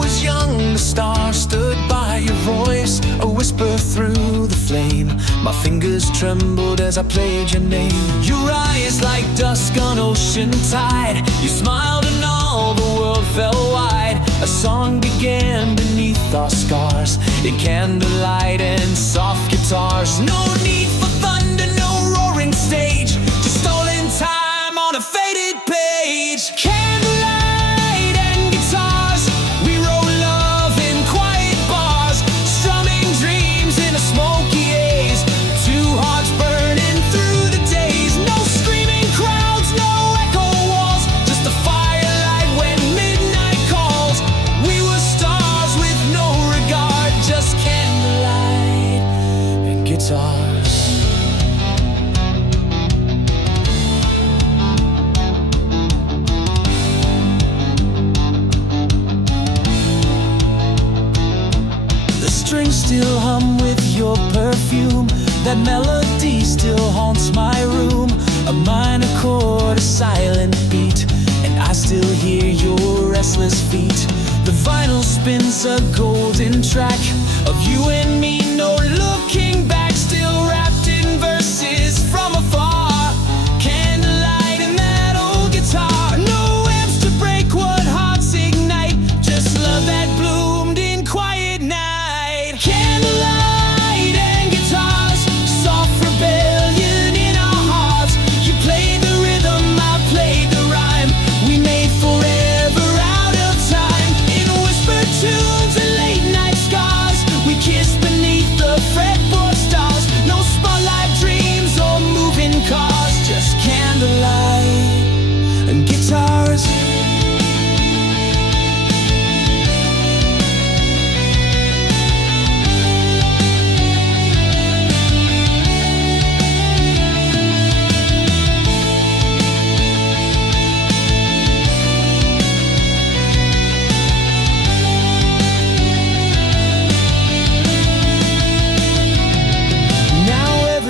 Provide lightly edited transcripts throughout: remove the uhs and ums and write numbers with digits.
was young, the stars stood by your voice, a whisper through the flame. My fingers trembled as I played your name. Your eyes like dusk on ocean tide. You smiled and all the world fell wide. A song began beneath our scars, in candlelight and soft guitars. No need for thunder, no roaring stage, just stolen time on a faded page. Candlelight and guitars, we wrote love in quiet bars, strumming dreams in a smoky haze. Two hearts burning through the days. No screaming crowds, no echo walls, just a firelight when midnight calls. We were stars with no regard, just candlelight and guitars. Strings still hum with your perfume. That melody still haunts my room. A minor chord, a silent beat, and I still hear your restless feet. The vinyl spins a golden track of you and me, no looking back. Still wrapped in verses from afar. Candlelight and that old guitar. No amps to break what hearts ignite, just love that bloomed in quiet night. Candlelight and guitars, soft rebellion in our hearts. You played the rhythm, I played the rhyme. We made forever out of time. In whispered tunes and late night scars, we kissed beneath the fretboard stars. No spotlight dreams or moving cars, just candlelight and guitars.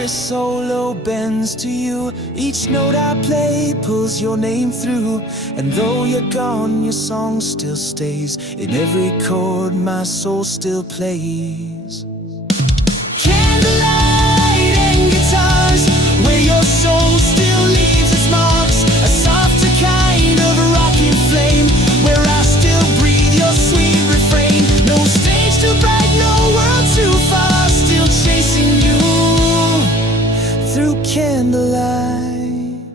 Solo bends to you. Each note I play pulls your name through. And though you're gone, your song still stays. In every chord my soul still plays. Candlelight and guitars, where your soul still leaves its marks. A softer kind of a rocky flame, where I still breathe your sweet refrain. No stage too bright, no world too far, still chasing you through candlelight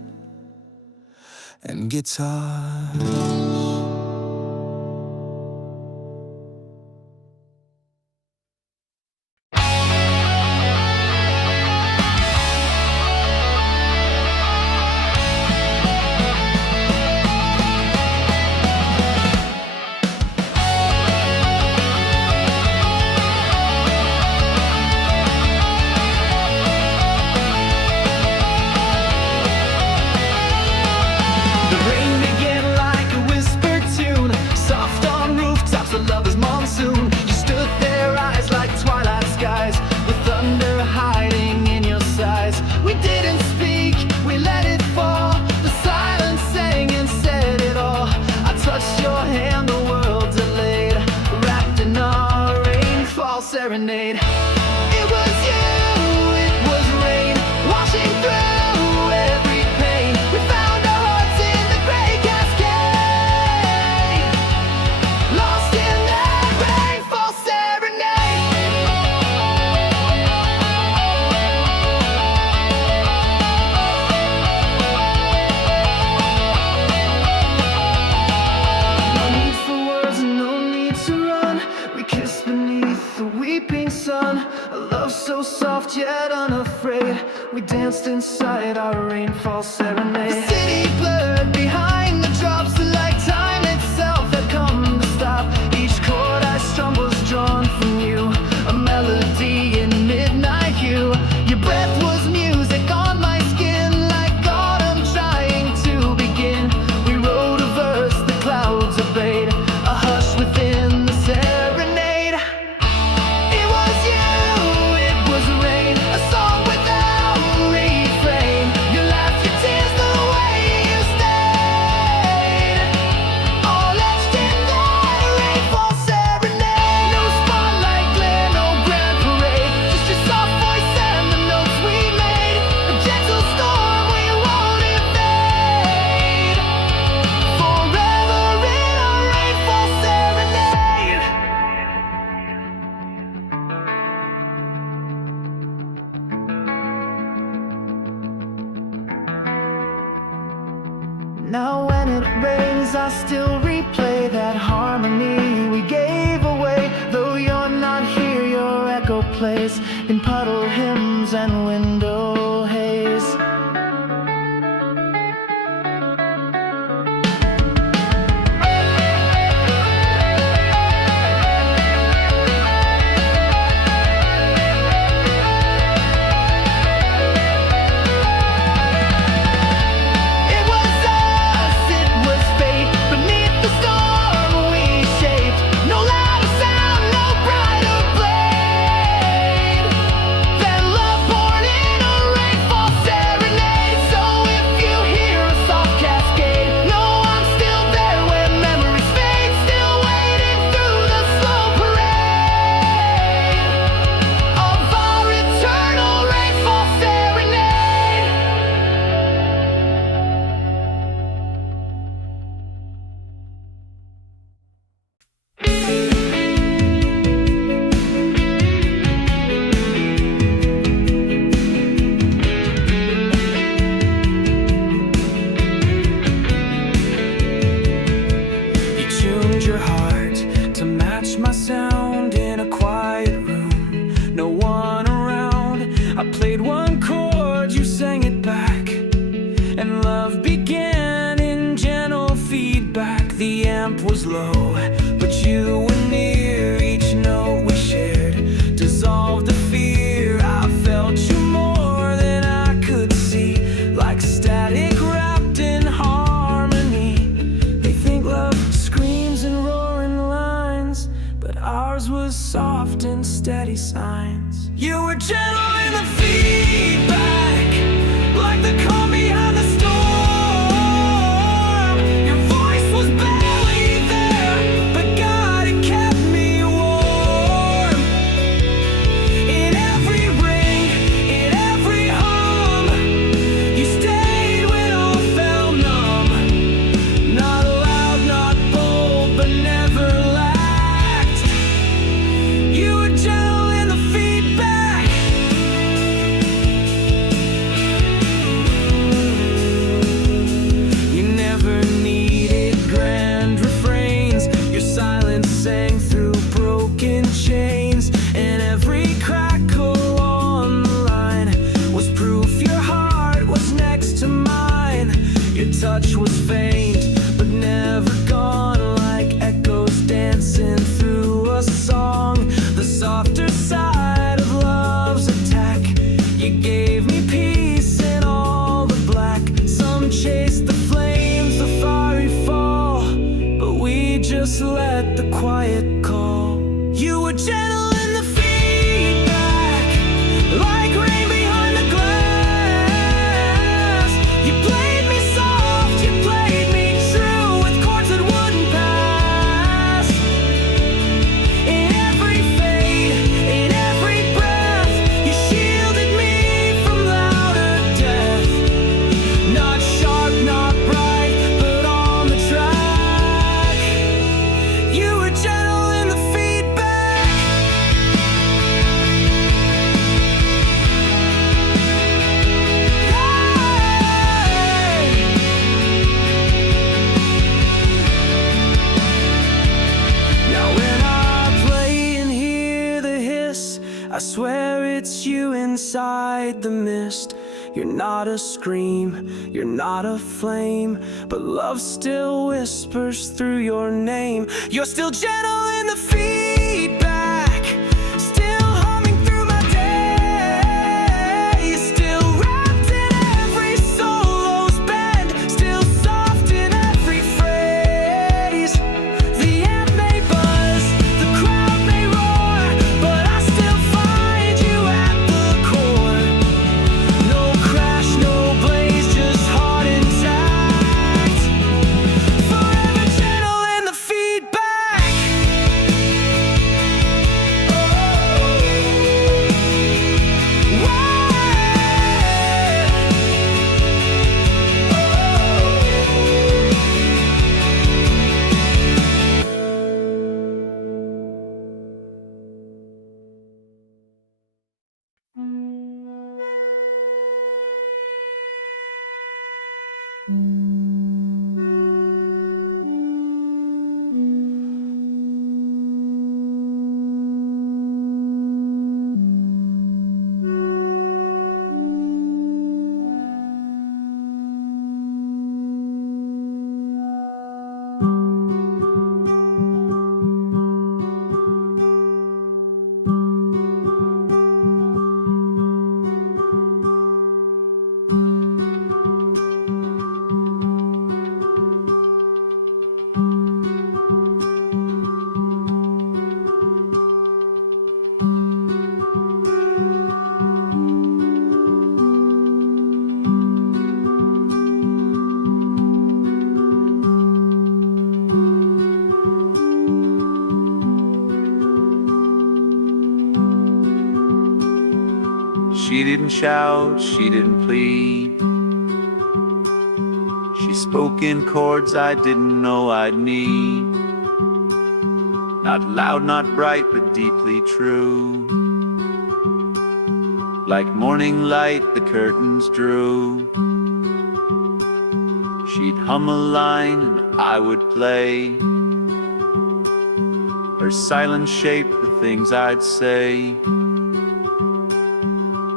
and guitars. Serenade. It was you, it was rain, washing through every pain. We found our hearts in the great cascade, lost in that rainfall serenade. No need for words and no need to run. We kissed beneath the weeping sun, a love so soft yet unafraid. We danced inside our rainfall serenade. The city blurred behind the drops, like time itself had come to stop. Each chord I strummed was drawn from you, a melody in midnight hue. Your breath was music on my skin, like autumn trying to begin. We wrote a verse, the clouds obeyed, a hush within the serenade. It was you, it was rain, a song without refrain. You laughed your tears the way you stayed. days in puddle hymns and window haze. The amp was low, but you were near. Each note we shared dissolved the fear. I felt you more than I could see, like static wrapped in harmony. They think love screams and roaring lines, but ours was soft and steady signs. You were gentle in the feedback, like the calm behind the storm. Touch was faint, but never gone, like echoes dancing through a song. The softer side of love's attack. You gave me peace in all the black. Some chased the flames, the fiery fall, but we just let the quiet call. You were gentle. I swear it's you inside the mist. You're not a scream, you're not a flame, but love still whispers through your name. You're still gentle in the feedback, still humming through my day, still wrapped in every solo's bend, still soft in every phrase. The amp may buzz, the crowd may roar, but I still find you at the core. No crash, no blaze, just heart intact, forever gentle in the feedback. She didn't shout, she didn't plead. She spoke in chords I didn't know I'd need. Not loud, not bright, but deeply true. Like morning light, the curtains drew. She'd hum a line and I would play. Her silence shaped the things I'd say.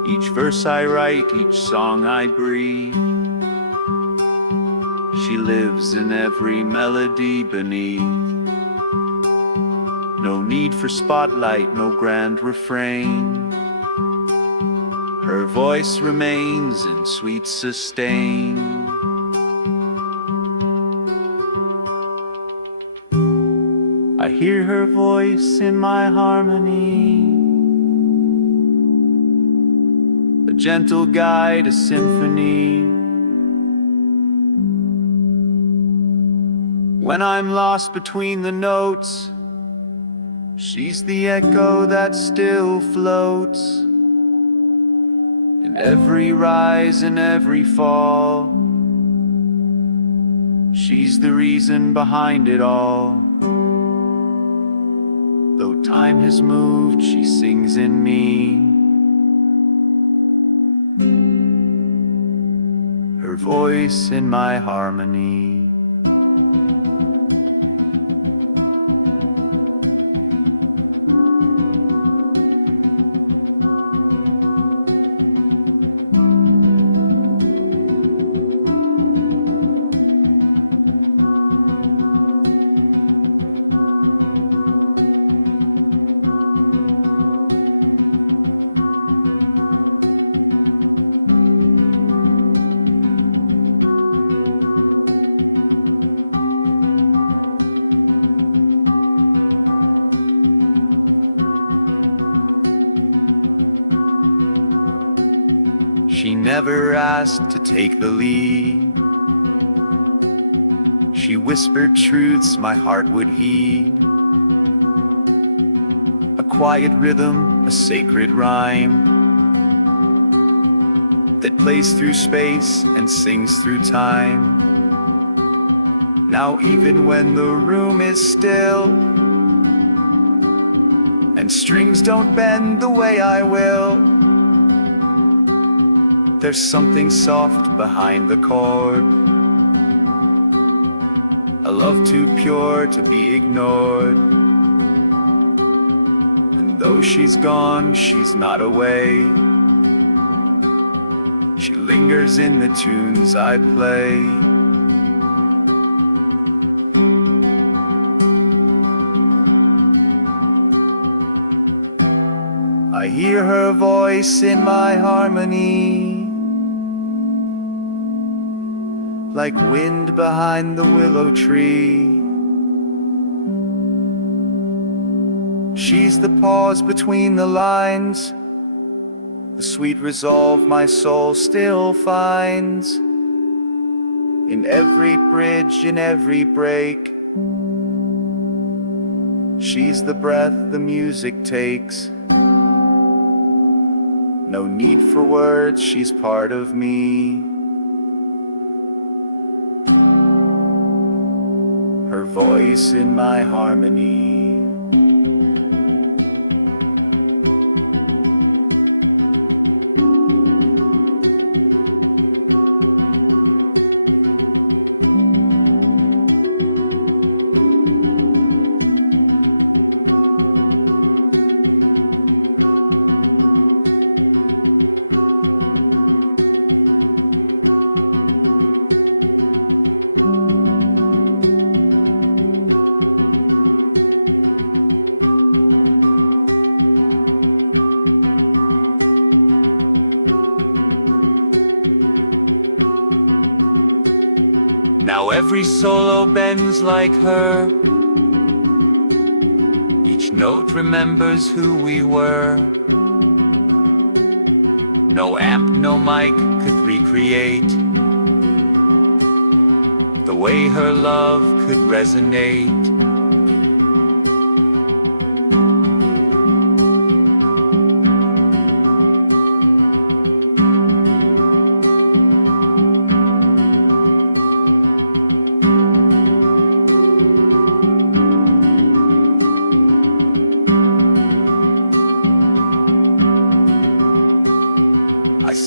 Each verse I write, each song I breathe. She lives in every melody beneath. No need for spotlight, no grand refrain. Her voice remains in sweet sustain. I hear her voice in my harmony, a gentle guide, a symphony. When I'm lost between the notes, she's the echo that still floats. In every rise and every fall, she's the reason behind it all. Though time has moved, she sings in me. Her voice in my harmony. She never asked to take the lead. She whispered truths my heart would heed. A quiet rhythm, a sacred rhyme that plays through space and sings through time. Now even when the room is still and strings don't bend the way I will, there's something soft behind the chord, a love too pure to be ignored. And though she's gone, she's not away. She lingers in the tunes I play. I hear her voice in my harmony, like wind behind the willow tree. She's the pause between the lines, the sweet resolve my soul still finds. In every bridge, in every break, she's the breath the music takes. No need for words, she's part of me. Her voice in my harmony. Now every solo bends like her. Each note remembers who we were. No amp, no mic could recreate the way her love could resonate.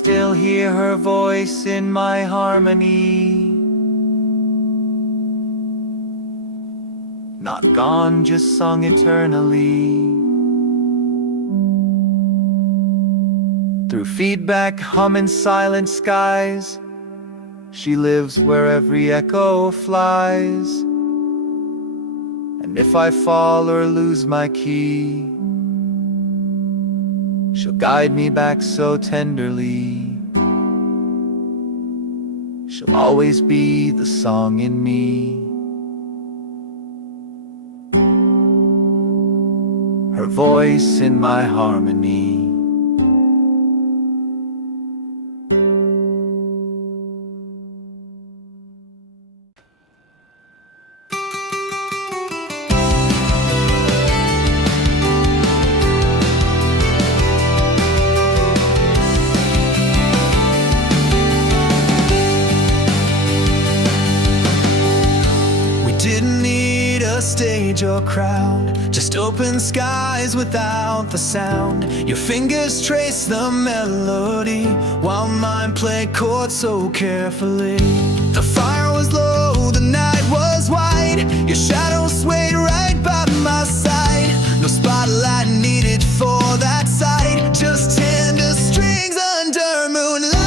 still hear her voice in my harmony. Not gone, just sung eternally. Through feedback, humming silent skies, she lives where every echo flies. And if I fall or lose my key, she'll guide me back so tenderly. She'll always be the song in me. Her voice in my harmony. Didn't need a stage or crowd, just open skies without the sound. Your fingers trace the melody, while mine played chords so carefully. The fire was low, the night was wide, your shadow swayed right by my side. No spotlight needed for that sight, just tender strings under moonlight.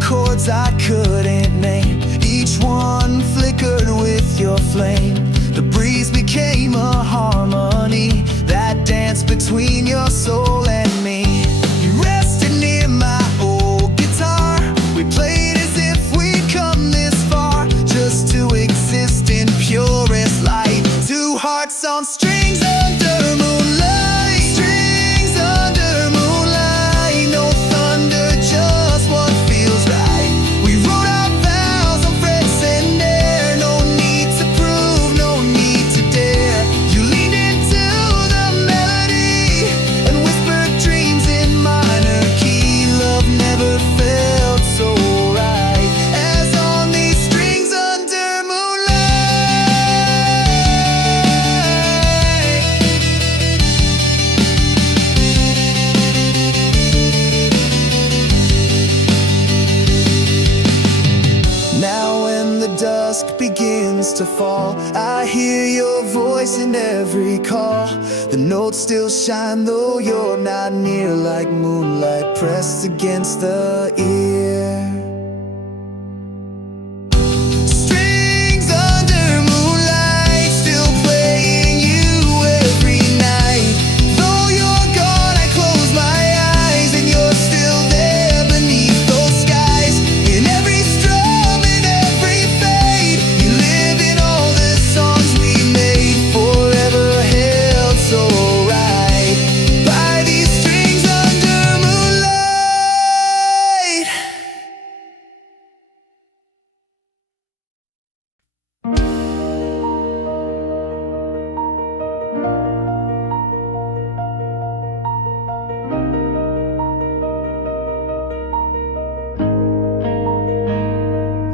Chords I couldn't name, each one flickered with your flame. The breeze became a harmony that danced between your soul and me. You rested near my old guitar, we played as if we'd come this far, just to exist in purest light. Two hearts on strings under moonlight, strings under moonlight. No thunder, just what feels right. We wrote our vows on frets and air, no need to prove, no need to dare. You leaned into the melody and whispered dreams in minor key. Love never felt so right as on these strings under Now when the dusk begins to fall, I hear your voice in every call. The notes still shine though you're not near, like moonlight pressed against the ear. Strings under moonlight, still playing you every night. Though you're gone, I close my eyes and you're still there beneath those skies. In every strum, in every fade, you live in all the songs we made, forever held so right by these strings under moonlight.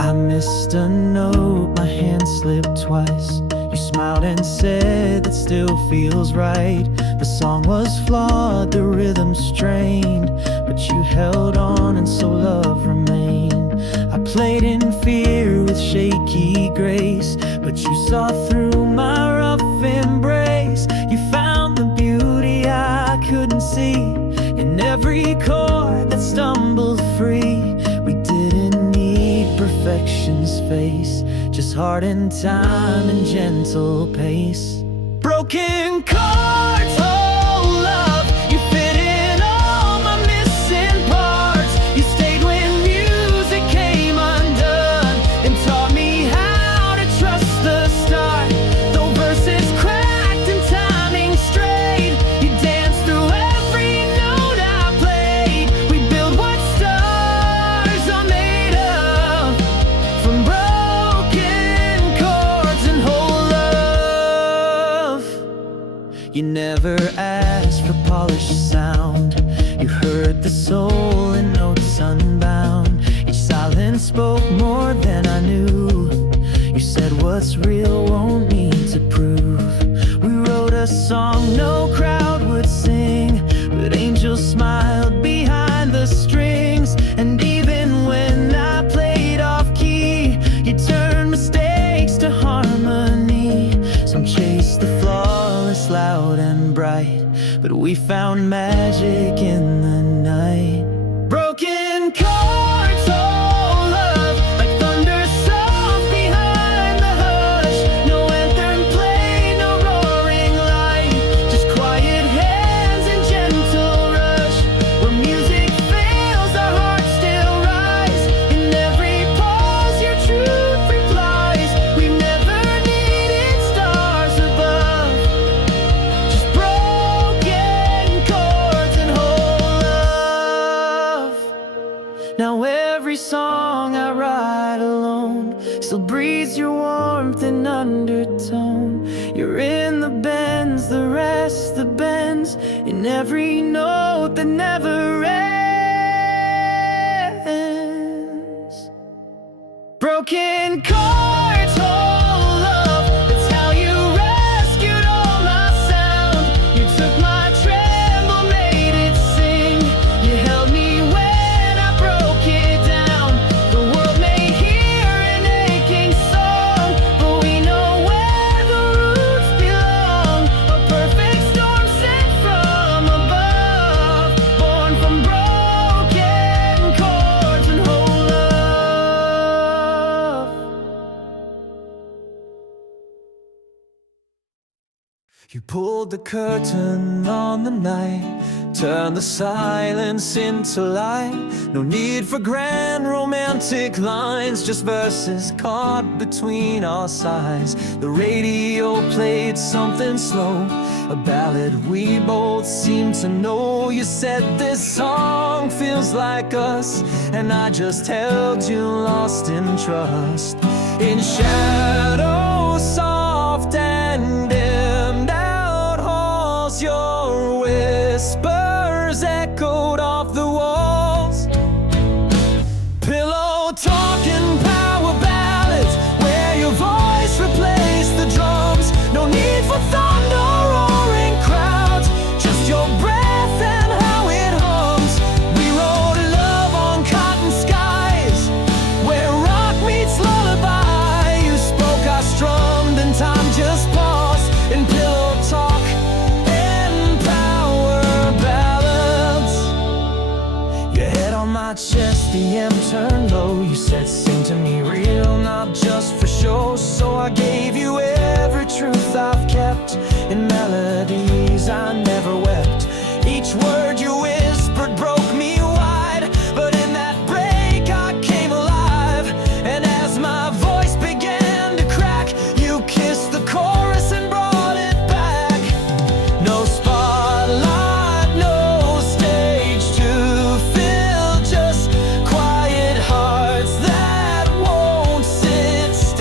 I missed a note, my hand slipped twice. You smiled and said that still feels right. The song was flawed, the rhythm strained, but you held on and so love remained. I played in fear with shaky grace, but you saw through my rough embrace. You found the beauty I couldn't see in every chord that stumbled free. We didn't need perfection's face, just heart and time and gentle pace. Broken chords, oh love, you fit in all my missing parts. You stayed when music came undone and taught me how to trust the start. Though verses cracked and timing strayed, you danced through every note I played. We build what stars are made. polished sound. You heard the soul in notes unbound. Each silence spoke more than I knew. You said what's real won't need to prove. We wrote a song no crowd would sing, but angels smiled behind the strings. And even when I played off key, you turned mistakes to harmony. Some chased the flawless loud and bright, but we found magic in the night. Broken chords, oh love, like thunder soft behind the hush. No anthem played, no roaring light, just quiet hands and gentle rush. Where music fails, our hearts still rise. In every pause, your truth replies. We've never needed stars above, just broken chords and whole love. Now every song I write alone still breathes your warmth and undertone. You're in the bends, the rest, the bends, in every note that never ends. Broken chords, whole love, that's how you rescued all my sound. You took my tremble, made it sing. You held me when I broke it down. The world may hear an aching song, but we know where the roots belong. A perfect storm sent from above, born from broken chords and whole love. You pulled the curtain on the night, turned the silence into light. No need for grand romantic lines, just verses caught between our sighs. The radio played something slow, a ballad we both seemed to know. You said this song feels like us, and I just held you lost in trust. In shadows soft and dimmed out halls, your whispers echoed off the walls. Pillow talking power ballads, where your voice replaced the drums. No need for thunder or roaring crowds, just your breath and how it hums. We wrote love on cotton skies, where rock meets lullaby. You spoke, I strummed, and time just paused in pillow talk and power ballads. Your head on my chest, the M turned low. You said sing to me real, not just for show. So I gave you every truth I've kept, in melodies I never wept. Each word you whispered broke me wide, but in that break I came alive. And as my voice began to crack, you kissed the chorus and brought it back. No spotlight, no stage to fill, just quiet hearts that won't sit still.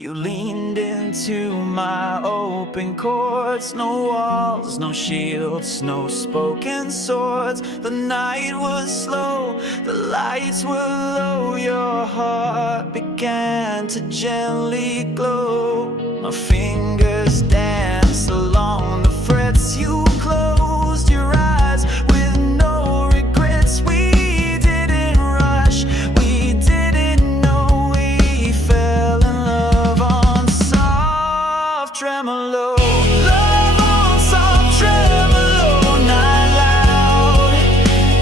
You leaned into my open chords. No walls, no shields, no spoken swords. The night was slow, the lights were low. Your heart began to gently glow. My fingers danced along the frets. You closed your eyes with no regrets. We didn't rush, we didn't know. We fell in love on soft tremolo. Love on soft tremolo, not loud,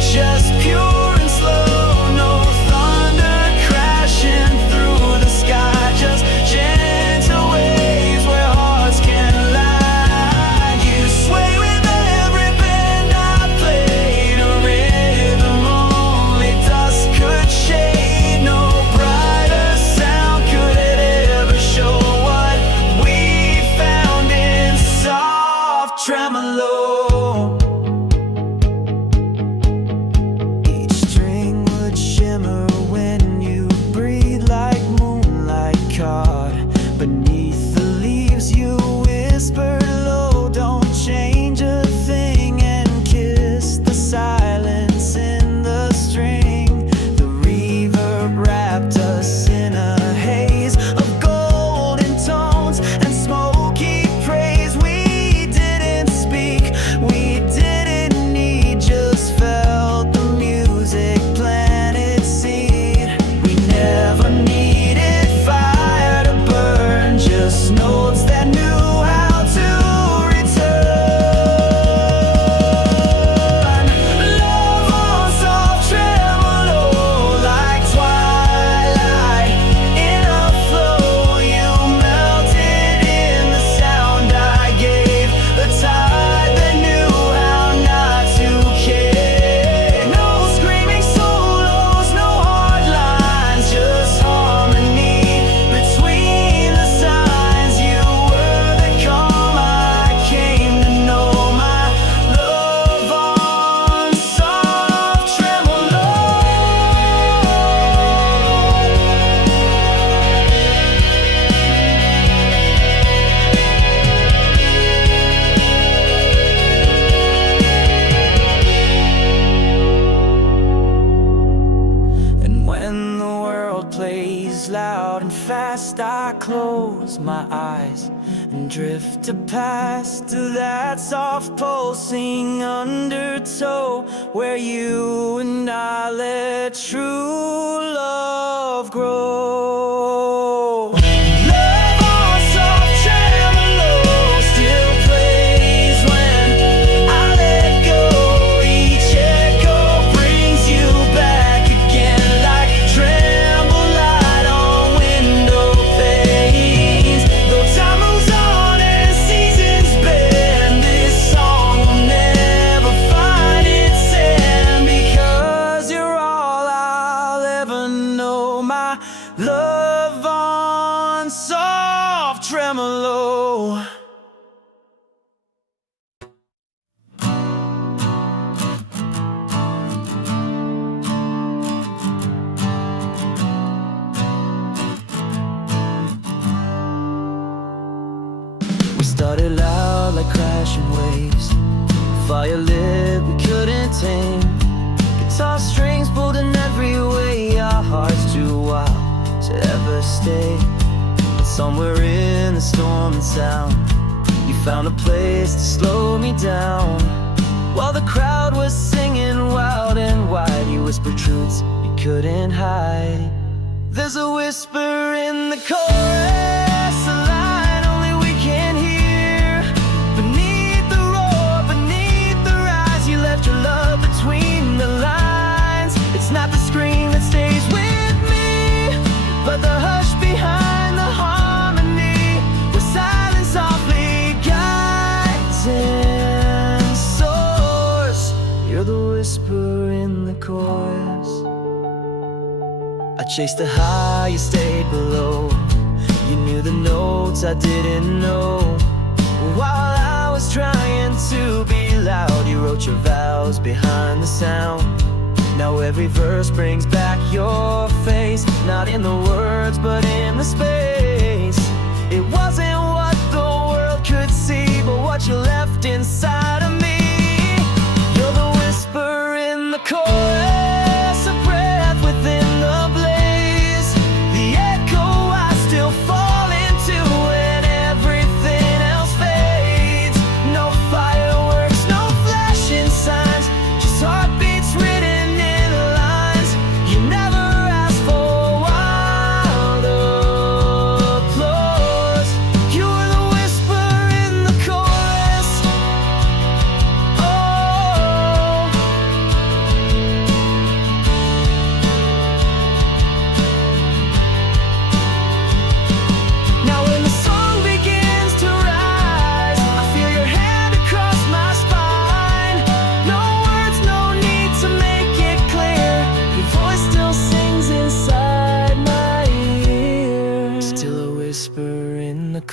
just pure and slow. No thunder crashing through the sky, just gentle waves where hearts can lie. You sway with every bend I played, a rhythm only dust could shade. No brighter sound could it ever show what we found in soft tremolo. Each string would shimmer when you breathe, like moonlight caught beneath the leaves. You whispered low, don't change a thing, and kissed the silence in the string. The reverb wrapped us in a haze of golden tones and smoky praise. We didn't speak, we didn't need, just felt the music plant its seed. We never needed fire to burn, just notes that knew how to return. Love on soft tremolo, like twilight in a flow. You melted in the sound I gave, the tide that knew how not to care. No screaming solos, no hard lines, just harmony between the signs. You were the calm I came to know. My love on soft tremolo. And when the world plays loud and fast, I close my eyes and drift past to that soft pulsing undertow, where you and I let true love grow. Love on soft tremolo still plays when I let go. Each echo brings you back again, like tremble light on window panes. Though time moves on and seasons bend, this song will never find its end, because you're all I'll ever know. My love on soft tremolo. We started loud like crashing waves, fire lit we couldn't tame. Guitar strings pulled in every way, our hearts too wild to ever stay. But somewhere in the storm and sound, you found a place to slow me down. While the crowd was singing wild and wide, you whispered truths you couldn't hide. There's a whisper in the chorus, a line only we can hear. Beneath the roar, beneath the rise, you left your love between the lines. It's not the scream that stays with me, but the hush behind the harmony, where silence softly guides and soars. You're the whisper in the chorus. I chased the high, you stayed below. You knew the notes I didn't know. While I was trying to be loud, you wrote your vows behind the sound. Now every verse brings back your face, not in the words but in the space.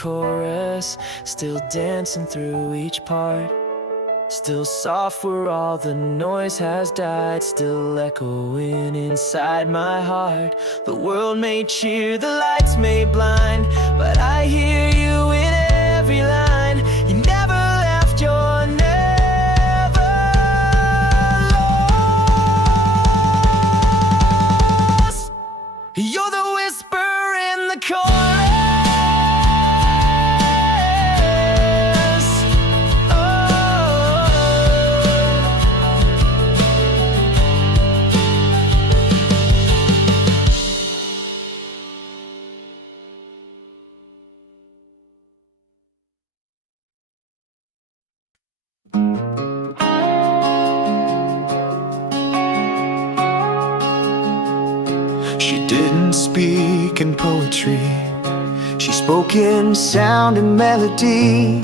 chorus, still dancing through each part. Still soft where all the noise has died, still echoing inside my heart. The world may cheer, the lights may blind, but I hear you in every line. You never left, you're never lost. You're the whisper in the chorus. She didn't speak in poetry, she spoke in sound and melody.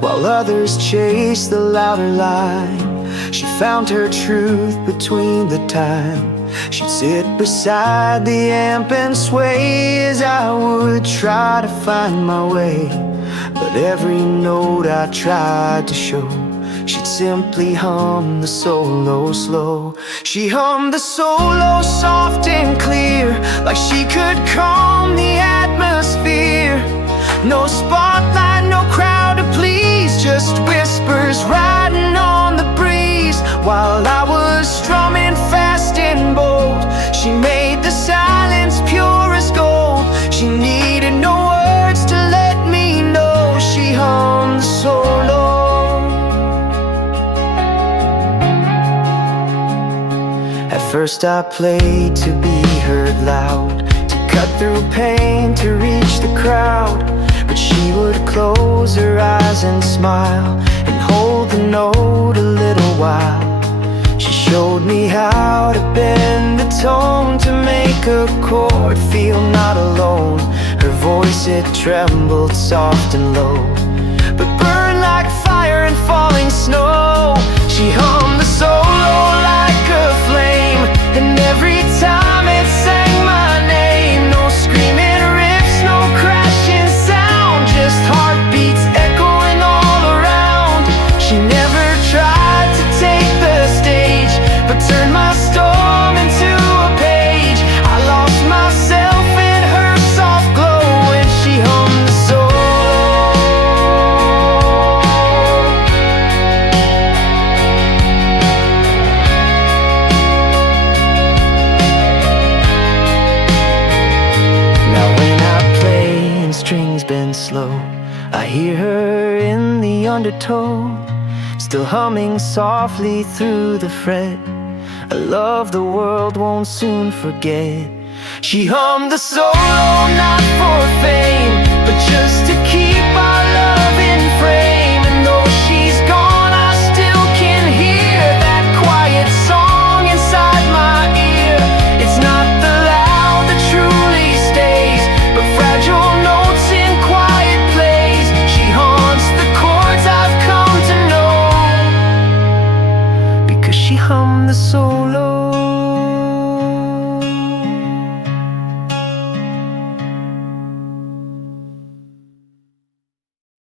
While others chased the louder line, she found her truth between the time. She'd sit beside the amp and sway as I would try to find my way. But every note I tried to show, she'd simply hum the solo slow. She hummed the solo soft and clear, like she could calm the atmosphere. No spotlight, no crowd to please, just whispers riding on the breeze. While I was strumming fast and bold, she made the silence pure as gold. She needed no words to let me know. She hummed the solo. At first I played to be heard loud, to cut through pain, to reach the crowd. But she would close her eyes and smile, and hold the note a little while. She showed me how to bend the tone, to make a chord feel not alone. Her voice, it trembled soft and low, but burned like fire and falling snow. She hummed the solo like a flame, and every time it sang my name. No screaming riffs, no crashing sound, just heartbeats echoing all around. She never tried to take the stage, but turned my storm into a page. I lost myself in her soft glow when she hummed the solo. Strings bend slow, I hear her in the undertow, still humming softly through the fret. A love the world won't soon forget. She hummed the solo not for fame, but just